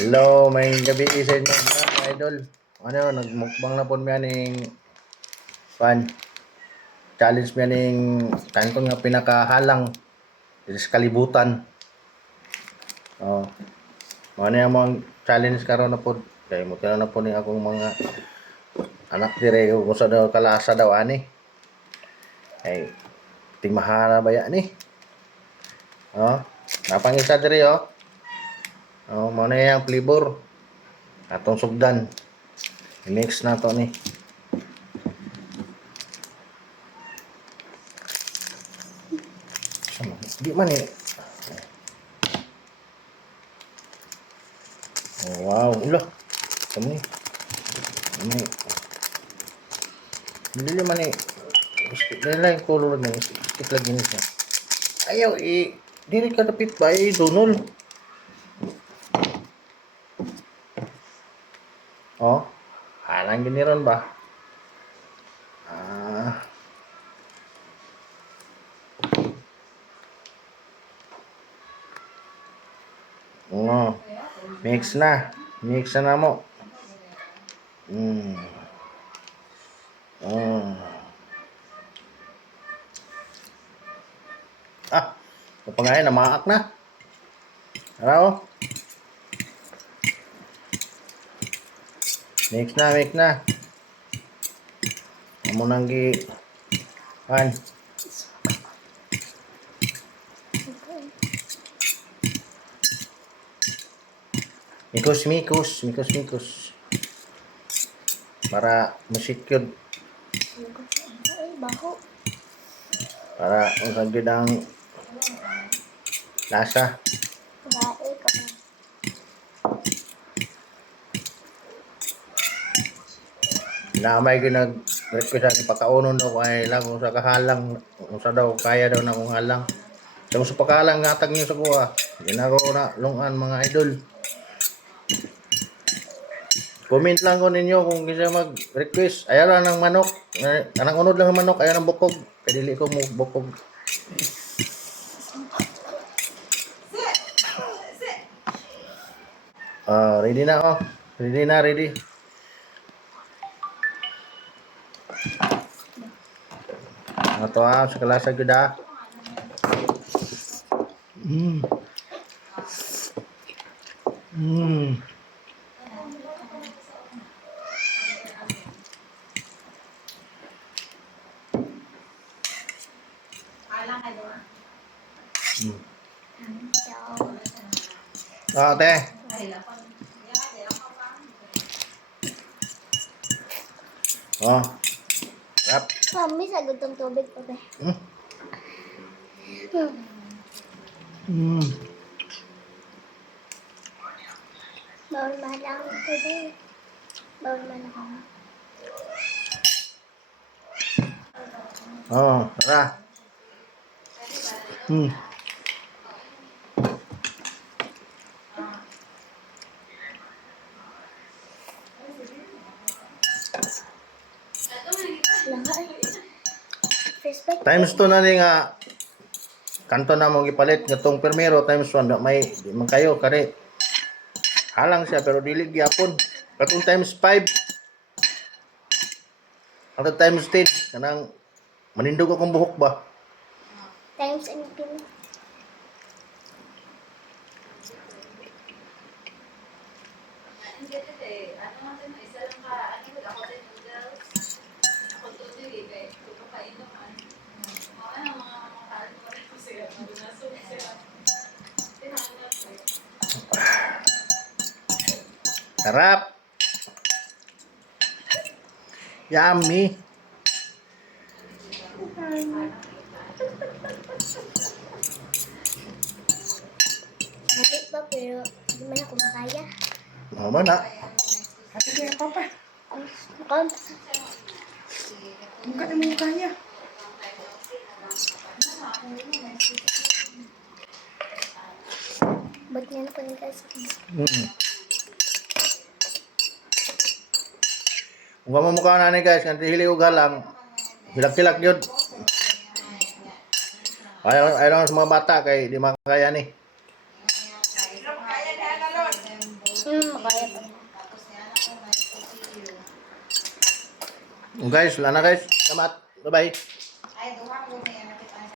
Hello, may gabi sa inyo mga idol. Ano, nagmukbang na po niya ning challenge niya ning kanto nga pinakahalang sa kalibutan. Oh, ano yung mga challenge karon na po. Kaya mo na po ni akong mga anak dire kung sa daw kalasa daw ani. Ay, timahala ba yan ni? Oh, napangisa dire oh. Oh, mo na yung flavor. Atong sugdan. I-mix na to ni. Di man eh. Oh, wow, ulah. Kami. Kami. Dili man eh. Dili ko lulod na. Stick lagi niya. Ayaw eh. Dili ka dapit ba eh. Dunol. Oh. Halang giniron ba? Ah. Oh. Mix na. Mix na mo. Oh. Ah. Kapangay na maak na. Araw. Mix na, mix na. Amo nang gi Mikos. Para masikod. Para usag gyud ang lasa. Namay ginag-request ni pakaunon daw kay lang kung sa kahalang kung sa daw kaya daw na kung halang. Kung sa pakahalang ngatag niyo sa kuha. Ginaro na lungan mga idol. Comment lang ko ninyo kung kinsa mag-request. Ayaw lang ng manok. Kanang unod lang ng manok, ayaw ng bukog. Kaya dili ko mo bukog. Ready na ako. Ready. Ato sa kalasa gyud ah. Te. Rap. Kami sagot ng tubig ko ba? Bawal malang ito din. Bawal malang. Tara. Times 2 na ni nga kanto na mo gipalit ngatong permero times 1 may di man kayo kare halang siya pero dili gyapon katong times 5 at times 10 kanang manindog akong buhok ba Times and two. sarap yummy Habit ba pero hindi man ako makaya. mama na Ate kaya papa, Mukhang buka na mo kanya. ba't nga na ko ng gas? kung mamukha na ni guys kanti hili og halang hilak-hilak yun ayaw sa mga bata kay di makakaya ni Makaya pa na. Guys, wala na guys. Salamat. Bye-bye. Ay, duha ko na yan.